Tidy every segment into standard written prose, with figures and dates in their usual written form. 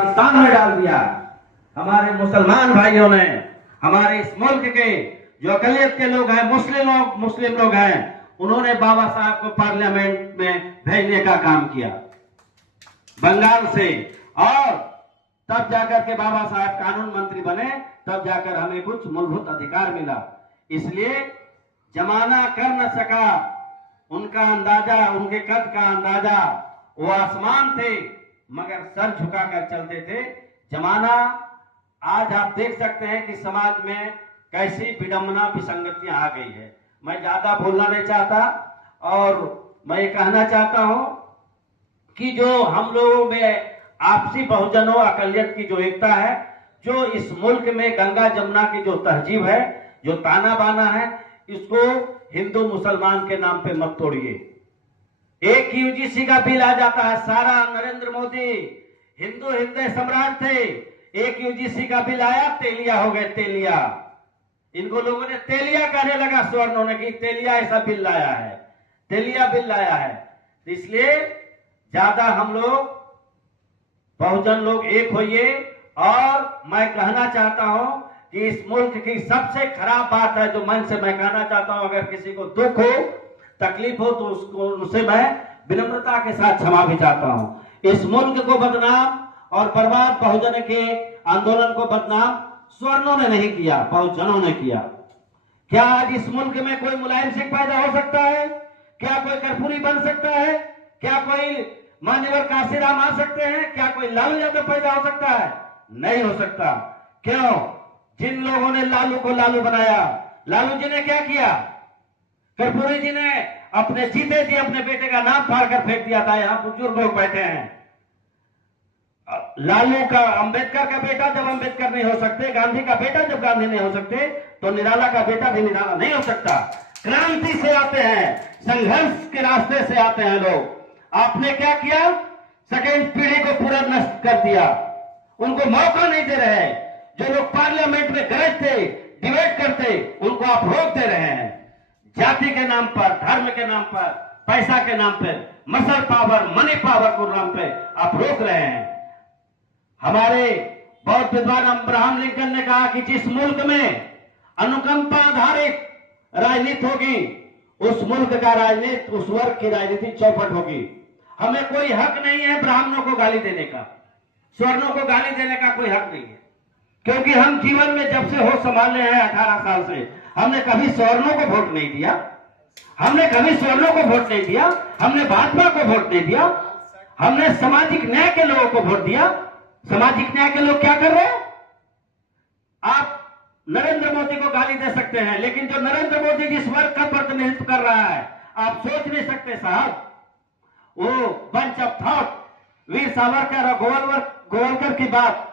पाकिस्तान में डाल दिया। हमारे मुसलमान भाइयों ने, हमारे इस मुल्क के जो अकलियत के लोग हैं, मुस्लिम लोग हैं, उन्होंने बाबा साहब को पार्लियामेंट में भेजने का काम किया बंगाल से, और तब जाकर के बाबा साहब कानून मंत्री बने, तब जाकर हमें कुछ मूलभूत अधिकार मिला। इसलिए जमाना कर न सका उनका अंदाजा, उनके कद का अंदाजा, वो आसमान थे मगर सर झुकाकर चलते थे। जमाना आज आप देख सकते हैं कि समाज में कैसी विडंबना विसंगतियां आ गई है। मैं ज्यादा बोलना नहीं चाहता और मैं ये कहना चाहता हूं कि जो हम लोगों में आपसी बहुजनों अकलियत की जो एकता है, जो इस मुल्क में गंगा जमुना की जो तहजीब है, जो ताना बाना है, इसको हिंदू मुसलमान के नाम पे मत तोड़िए। एक यूजीसी का बिल आ जाता है, सारा नरेंद्र मोदी हिंदू सम्राट थे, एक यूजीसी का बिल आया, तेलिया हो गए, तेलिया। इनको लोगों ने तेलिया कहने लगा, स्वर्णों ने कि तेलिया ऐसा बिल लाया है, तेलिया बिल लाया है। इसलिए ज्यादा हम लोग बहुजन लोग एक होइए। और मैं कहना चाहता हूं कि इस मुल्क की सबसे खराब बात है, जो मन से मैं कहना चाहता हूं, अगर किसी को दुख हो, तकलीफ हो, तो उससे मैं विनम्रता के साथ क्षमा भी चाहता हूं। इस मुल्क को बदनाम और बर्बाद बहुजन के आंदोलन को बदनाम स्वर्णों ने नहीं किया, बहुजनों ने किया। क्या आज इस मुल्क में कोई मुलायम सिंह पैदा हो सकता है? क्या कोई कर्पूरी बन सकता है? क्या कोई मान्यवर काशीराम आ सकते हैं? क्या कोई लालू यादव पैदा हो सकता है? नहीं हो सकता। क्यों? जिन लोगों ने लालू को लालू बनाया, लालू जी ने क्या किया? कर्पूरी जी ने अपने जीते जी अपने बेटे का नाम फाड़कर फेंक दिया था। यहां बुजुर्ग लोग बैठे हैं। लालू का अंबेडकर का बेटा जब अंबेडकर नहीं हो सकते, गांधी का बेटा जब गांधी नहीं हो सकते, तो निराला का बेटा भी निराला नहीं हो सकता। क्रांति से आते हैं, संघर्ष के रास्ते से आते हैं लोग। आपने क्या किया? सेकेंड पीढ़ी को पूरा नष्ट कर दिया, उनको मौका नहीं दे रहे। जो लोग पार्लियामेंट में गरजते, डिबेट करते, उनको आप रोक दे रहे हैं। जाति के नाम पर, धर्म के नाम पर, पैसा के नाम पर, मसल पावर, मनी पावर के नाम पे आप रोक रहे हैं। हमारे बहुत विद्वान अब्राहम लिंकन ने कहा कि जिस मुल्क में अनुकंपा आधारित राजनीति होगी, उस मुल्क का राजनीति, उस वर्ग की राजनीति चौपट होगी। हमें कोई हक नहीं है ब्राह्मणों को गाली देने का, स्वर्णों को गाली देने का कोई हक नहीं है, क्योंकि हम जीवन में जब से होश संभाले हैं 18 साल से, हमने कभी स्वर्णों को वोट नहीं दिया, हमने कभी स्वर्णों को वोट नहीं दिया, हमने भाजपा को वोट नहीं दिया, हमने सामाजिक न्याय के लोगों को वोट दिया। सामाजिक न्याय के लोग क्या कर रहे हैं? आप नरेंद्र मोदी को गाली दे सकते हैं, लेकिन जो नरेंद्र मोदी जिस वर्ग का प्रतिनिधित्व कर रहा है, आप सोच नहीं सकते साहब। वो bunch of thought, Veer Savarkar और गोवलकर की बात,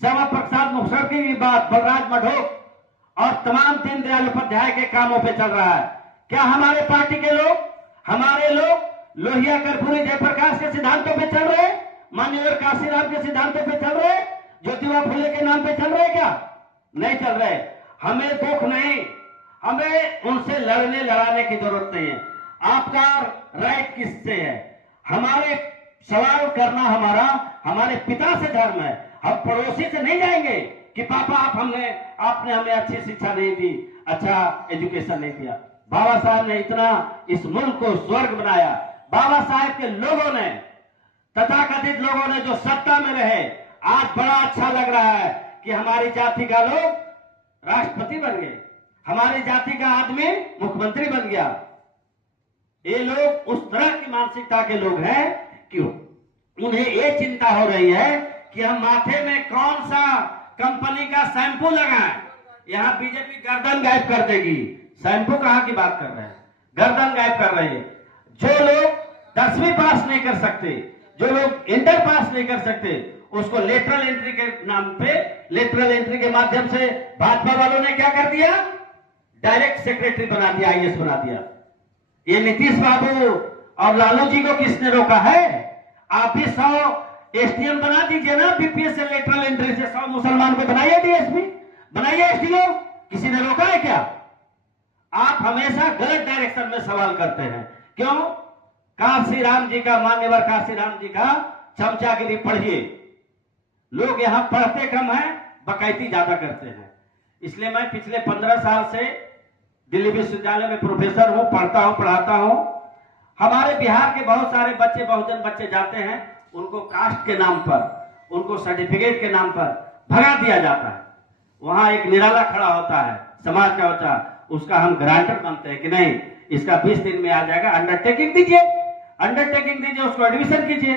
श्यामा प्रसाद मुखर्जी की बात, बलराज मढ़ोक और तमाम दीनदयाल उपाध्याय के कामों पे चल रहा है। क्या हमारे पार्टी के लोग, हमारे लोग लोहिया, कर्पूरी, जयप्रकाश के सिद्धांतों पे चल रहे? मान्यवर काशीराम के सिद्धांतों पे चल रहे? ज्योतिबा फुले के नाम पे चल रहे? क्या नहीं चल रहे? हमें दुख नहीं, हमें उनसे लड़ने लड़ाने की जरूरत नहीं है। आपका राइट किससे है? हमारे सवाल करना हमारे पिता से धर्म है। हम पड़ोसी से नहीं जाएंगे कि पापा आपने हमें अच्छी शिक्षा नहीं दी, अच्छा एजुकेशन नहीं दिया। बाबा साहब ने इतना इस मुल्क को स्वर्ग बनाया। बाबा साहब के लोगों ने, तथाकथित लोगों ने जो सत्ता में रहे, आज बड़ा अच्छा लग रहा है कि हमारी जाति का लोग राष्ट्रपति बन गए, हमारी जाति का आदमी मुख्यमंत्री बन गया। ये लोग उस तरह की मानसिकता के लोग हैं कि उन्हें ये चिंता हो रही है कि हम माथे में कौन सा कंपनी का शैंपू लगाएं। यहां बीजेपी गर्दन गायब कर देगी। शैंपू कहां की बात कर रहे हैं? गर्दन गायब कर रही है। जो लोग 10वीं पास नहीं कर सकते, जो लोग इंटर पास नहीं कर सकते, उसको लेटरल एंट्री के नाम पे, लेटरल एंट्री के माध्यम से भाजपा वालों ने क्या कर दिया? डायरेक्ट सेक्रेटरी बना दिया, IAS बना दिया। ये नीतीश बाबू और लालू जी को किसने रोका है? आप भी 100 SDM बना दीजिए ना, BPS से लेटरल एंट्री से 100 मुसलमान को बनाइए DSP, बनाइए SDO। किसी ने रोका है क्या? आप हमेशा गलत डायरेक्शन में सवाल करते हैं। क्यों? काशीराम जी का, मान्यवर काशीराम जी का चमचागिरी पढ़िए। लोग यहाँ पढ़ते कम है, बकैती ज्यादा करते हैं। इसलिए मैं पिछले 15 साल से दिल्ली विश्वविद्यालय में प्रोफेसर हूं, पढ़ता हूं, पढ़ाता हूं। हमारे बिहार के बहुत सारे बच्चे, बहुजन बच्चे जाते हैं, उनको कास्ट के नाम पर, उनको सर्टिफिकेट के नाम पर भगा दिया जाता है। वहां एक निराला खड़ा होता है, समाज का बच्चा, उसका हम गारंटर बनते हैं कि नहीं, इसका 20 दिन में आ जाएगा, अंडरटेकिंग दीजिए, अंडरटेकिंग दीजिए, उसको एडमिशन कीजिए।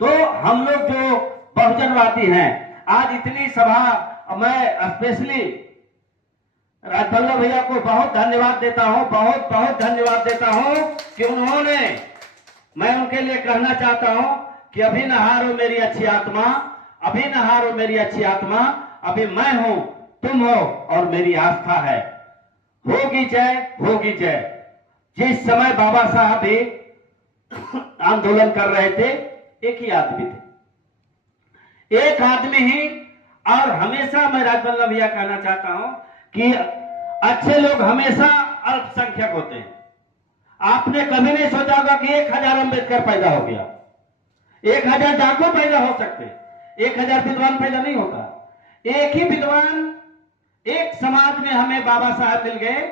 तो हम लोग जो बहुजनवादी हैं, आज इतनी सभा, मैं स्पेशली राजवल्लभ भैया को बहुत धन्यवाद देता हूं, बहुत बहुत धन्यवाद देता हूं कि उन्होंने, मैं उनके लिए कहना चाहता हूं कि अभी न हारो मेरी अच्छी आत्मा, अभी न हारो मेरी अच्छी आत्मा, अभी मैं हूं, तुम हो और मेरी आस्था है, होगी जय, होगी जय। जिस समय बाबा साहब भी आंदोलन कर रहे थे, एक ही आदमी थे, एक आदमी ही। और हमेशा मैं राजवल्लभ भैया कहना चाहता हूं कि अच्छे लोग हमेशा अल्पसंख्यक होते हैं। आपने कभी नहीं सोचा होगा कि 1000 अंबेडकर पैदा हो गया, 1000 डाकू पैदा हो सकते, 1000 विद्वान पैदा नहीं होता। एक ही विद्वान एक समाज में हमें बाबा साहब मिल गए।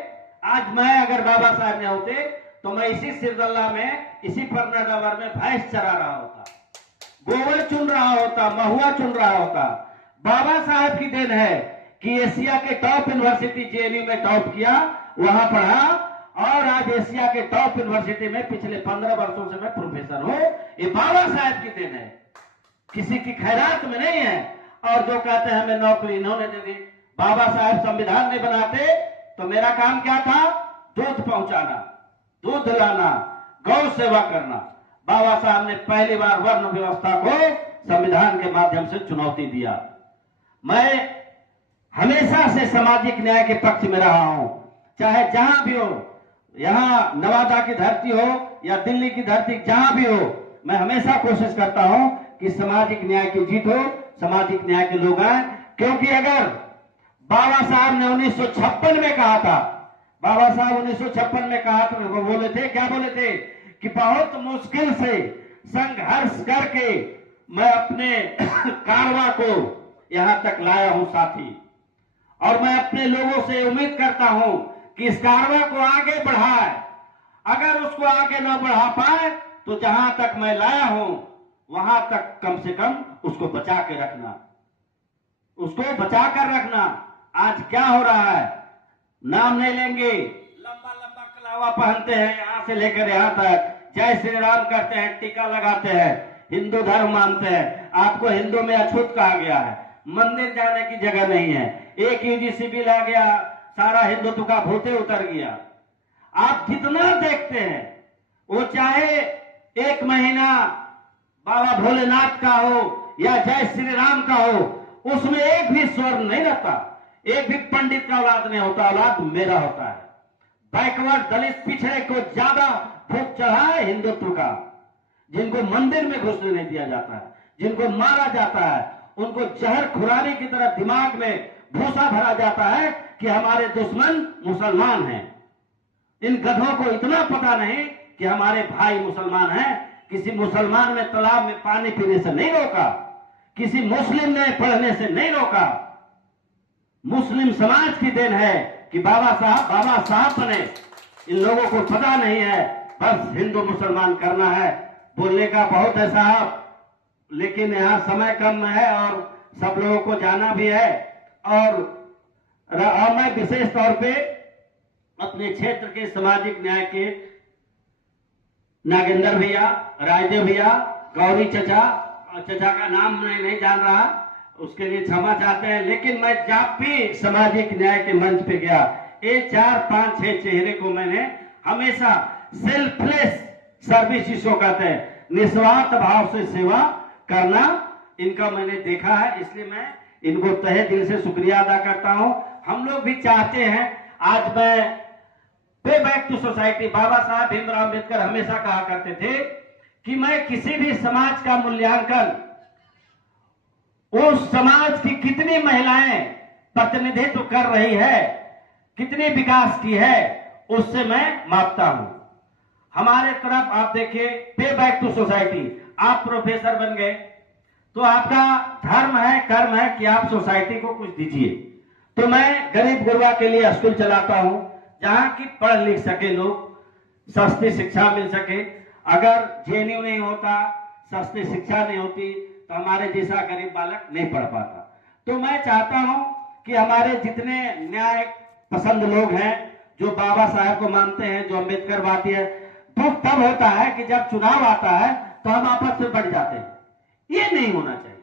आज मैं अगर बाबा साहब नहीं होते तो मैं इसी सिरदल्ला में, इसी परनाडावर में भैंस चरा रहा होता, गोबर चुन रहा होता, महुआ चुन रहा होता। बाबा साहब की देन है कि एशिया के टॉप यूनिवर्सिटी जेएनयू में टॉप किया, वहां पढ़ा, और आज एशिया के टॉप यूनिवर्सिटी में पिछले 15 वर्षों से मैं प्रोफेसर हूं। ये बाबा साहब की देन है, किसी की खैरात में नहीं है। और जो कहते हैं हमें नौकरी इन्होंने दे दी, बाबा साहब संविधान नहीं बनाते तो मेरा काम क्या था? दूध पहुंचाना, दूध लाना, गौ सेवा करना। बाबा साहब ने पहली बार वर्ण व्यवस्था को संविधान के माध्यम से चुनौती दिया। मैं हमेशा से सामाजिक न्याय के पक्ष में रहा हूं, चाहे जहां भी हो, यहां नवादा की धरती हो या दिल्ली की धरती, जहां भी हो, मैं हमेशा कोशिश करता हूं कि सामाजिक न्याय की जीत हो, सामाजिक न्याय के लोग आए। क्योंकि अगर बाबा साहब ने 1956 में कहा था, बाबा साहब 1956 में कहा था, वो बोले थे, क्या बोले थे कि बहुत मुश्किल से संघर्ष करके मैं अपने कारवां को यहां तक लाया हूं साथी, और मैं अपने लोगों से उम्मीद करता हूं कि इस कारवां को आगे बढ़ाए। अगर उसको आगे न बढ़ा पाए तो जहां तक मैं लाया हूं वहां तक कम से कम उसको बचा के रखना, उसको बचा कर रखना। आज क्या हो रहा है, नाम नहीं लेंगे, लंबा लंबा कलावा पहनते हैं, यहां से लेकर यहां तक जय श्री राम करते हैं, टीका लगाते हैं, हिंदू धर्म मानते हैं। आपको हिंदू में अछूत कहा गया है, मंदिर जाने की जगह नहीं है, एक यूजीसी बिल आ गया, सारा हिंदुत्व का भूते उतर गया। आप जितना देखते हैं, वो चाहे 1 महीना बाबा भोलेनाथ का हो या जय श्री राम का हो, उसमें एक भी स्वर नहीं रहता, एक भी पंडित का औलाद नहीं होता, औलाद मेरा होता है। बैकवर्ड दलित पिछड़े को ज्यादा भूख चढ़ा है हिंदुत्व का, जिनको मंदिर में घुसने नहीं दिया जाता है, जिनको मारा जाता है, उनको जहर खुरानी की तरह दिमाग में भूसा भरा जाता है कि हमारे दुश्मन मुसलमान हैं। इन गधों को इतना पता नहीं कि हमारे भाई मुसलमान हैं। किसी मुसलमान ने तालाब में पानी पीने से नहीं रोका, किसी मुस्लिम ने पढ़ने से नहीं रोका। मुस्लिम समाज की देन है कि बाबा साहब बने। इन लोगों को पता नहीं है, बस हिंदू मुसलमान करना है। बोलने का बहुत है साहब, लेकिन यहाँ समय कम है और सब लोगों को जाना भी है। और मैं विशेष तौर पे अपने क्षेत्र के सामाजिक न्याय के नागेंद्र भैया, राजदेव भैया, गौरी चचा का नाम मैं नहीं जान रहा, उसके लिए क्षमा चाहते हैं। लेकिन मैं जब भी सामाजिक न्याय के मंच पे गया, ये 4, 5, 6 चेहरे को मैंने हमेशा सेल्फलेस सर्विस जिसको कहते हैं, निस्वार्थ भाव से सेवा करना, इनका मैंने देखा है। इसलिए मैं इनको तहे दिल से शुक्रिया अदा करता हूं। हम लोग भी चाहते हैं, आज मैं पे बैक टू सोसाइटी, बाबा साहब भीमराव अम्बेडकर हमेशा कहा करते थे कि मैं किसी भी समाज का मूल्यांकन उस समाज की कितनी महिलाएं प्रतिनिधित्व कर रही है, कितनी विकास की है, उससे मैं मापता हूं। हमारे तरफ आप देखिए, पे बैक टू सोसाइटी, आप प्रोफेसर बन गए, तो आपका धर्म है, कर्म है कि आप सोसाइटी को कुछ दीजिए। तो मैं गरीब गुरबा के लिए स्कूल चलाता हूं, जहां की पढ़ लिख सके लोग, सस्ती शिक्षा मिल सके। अगर जेएनयू नहीं होता, सस्ती शिक्षा नहीं होती, तो हमारे जैसा गरीब बालक नहीं पढ़ पाता। तो मैं चाहता हूं कि हमारे जितने न्याय पसंद लोग हैं, जो बाबा साहब को मानते हैं, जो अम्बेडकरवादी है, दुख तब होता है कि जब चुनाव आता है तो हम आपस में बढ़ जाते हैं। ये नहीं होना चाहिए।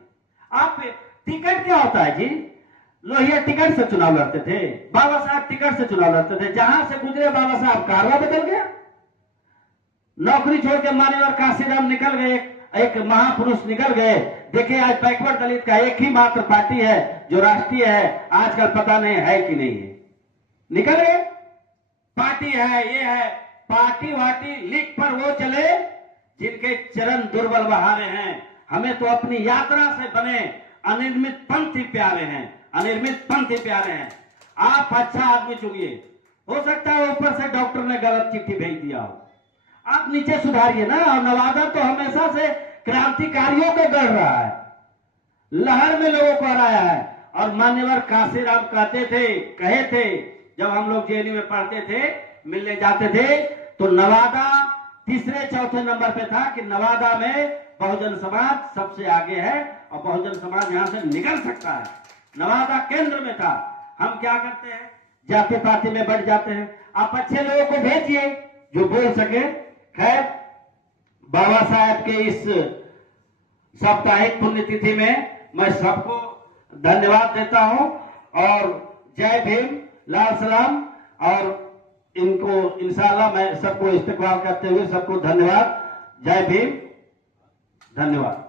आप टिकट क्या होता है जी? लोहिया टिकट से चुनाव लड़ते थे, बाबा साहब टिकट से चुनाव लड़ते थे। जहां से गुजरे बाबा साहब कारवा बदल गया। नौकरी छोड़ के मान्यवर काशीराम निकल गए, एक महापुरुष निकल गए। देखिए आज बैकवर्ड दलित का एक ही मात्र पार्टी है जो राष्ट्रीय है, आजकल पता नहीं है कि नहीं है। निकल गए, पार्टी है, ये है, पार्टी वार्टी लिख पर वो चले जिनके चरण दुर्बल बहारे हैं। हमें तो अपनी यात्रा से बने अनिर्मित पंथी प्यारे हैं, अनिर्मित पंथी प्यारे हैं। आप अच्छा आदमी चुनिए। हो सकता है ऊपर से डॉक्टर ने गलत चिट्ठी भेज दिया हो, आप नीचे सुधारिए ना। और नवादा तो हमेशा से क्रांतिकारियों को गढ़ रहा है, लहर में लोगों को हराया है। और मान्यवर काशीराम कहे थे, जब हम लोग जेएनयू में पढ़ते थे, मिलने जाते थे, तो नवादा तीसरे चौथे नंबर पे था कि नवादा में बहुजन समाज सबसे आगे है और बहुजन समाज यहां से निकल सकता है। नवादा केंद्र में था। हम क्या करते हैं, जाति पाति में बढ़ जाते हैं। आप अच्छे लोगों को भेजिए जो बोल सके। खैर, बाबा साहब के इस साप्ताहिक पुण्यतिथि में मैं सबको धन्यवाद देता हूं और जय भीम, लाल सलाम। और इनको इंशाल्लाह मैं सबको इस्तकबाल करते हुए सबको धन्यवाद। जय भीम, धन्यवाद।